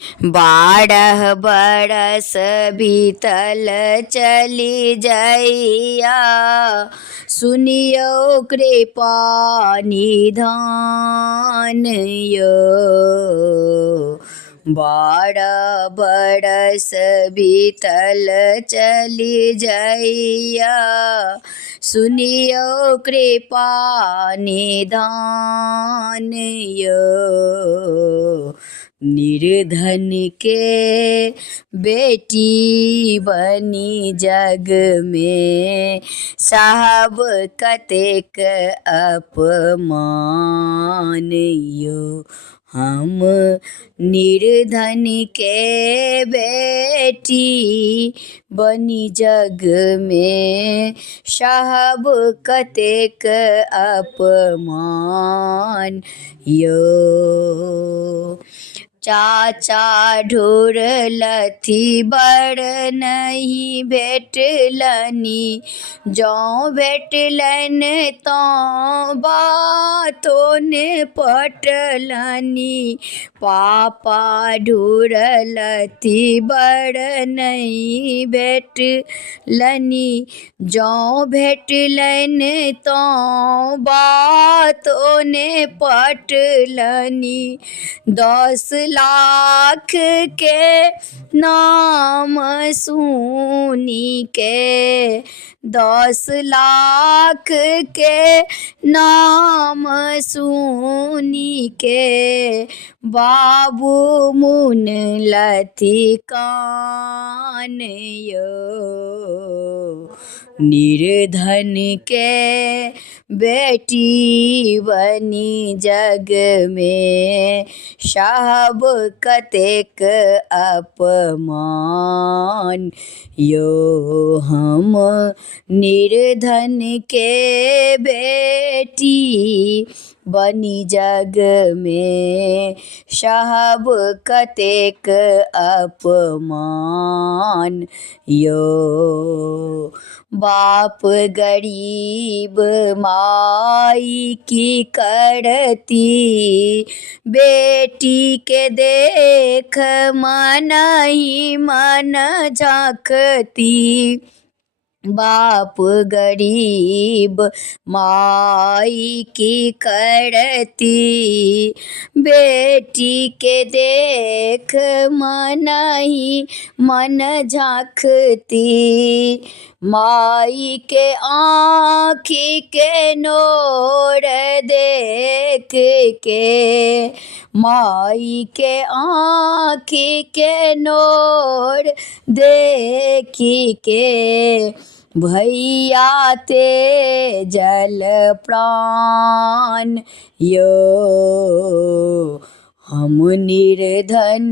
बारह बरस बीतल चली जइया, सुनियो कृपा निधान यो। बारह बरस बीतल चली जइया, सुनियो कृपा निधान यो। निर्धन के बेटी बनी जग में, साहब कतेक अपमान यो। हम निर्धन के बेटी बनी जग में, साहब कतेक अपमान यो। चाचा ढूरलथि बड़ नहीं भेटलनि, जौं भेटलन तौं बातो ने पटलनि। पापा ढूरलथि बड़ नहीं भेटलनि, जौं भेटलन तौं बातो ने पटलनि। 10 लाख के नाम सुनी के, 10 लाख के नाम सुनी के, बाबू मुनलथि कान यो। निर्धन के बेटी बनी जग में, साहब कतेक अपमान यो। हम निर्धन के बेटी बनी जग में, साहब कतेक अपमान यो। बाप गरीब माई की करती, बेटी के देख मन ही मन झांकती। बाप गरीब माई की करती, बेटी के देख मन ही मन झांकती। माई के आँखी के नोर देख के, माई के आँखी के नोर देख के, भैया ते जल प्राण यो। हम निर्धन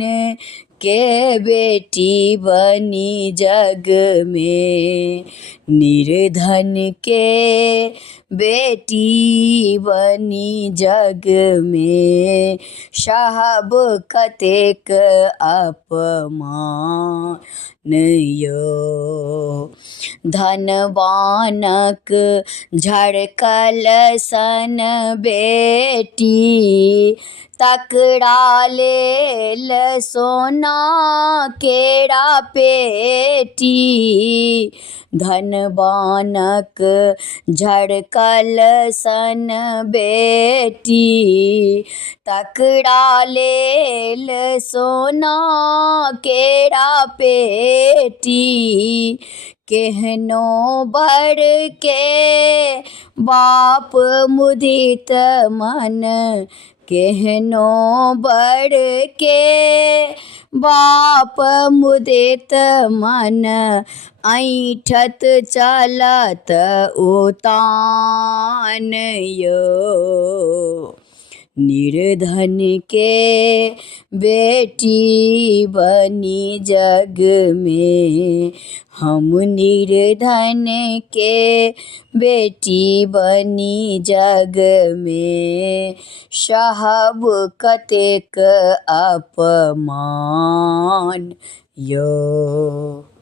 के बेटी बनी जग में, निर्धन के बेटी बनी जग में, साहब कतेक अपमान यो। धनवानक झड़कल सन बेटी, तकरा लेल सोना केरा पेटी। धनवानक झड़कल सन बेटी, तकरा लेल सोना केरा पेटी। केहनो बर के बाप मुदित मन, केहनो बर के बाप मुदित मन, ऐठत चलत उतान यो। निर्धन के बेटी बनी जग में, हम निर्धन के बेटी बनी जग में, साहब कतेक अपमान यो।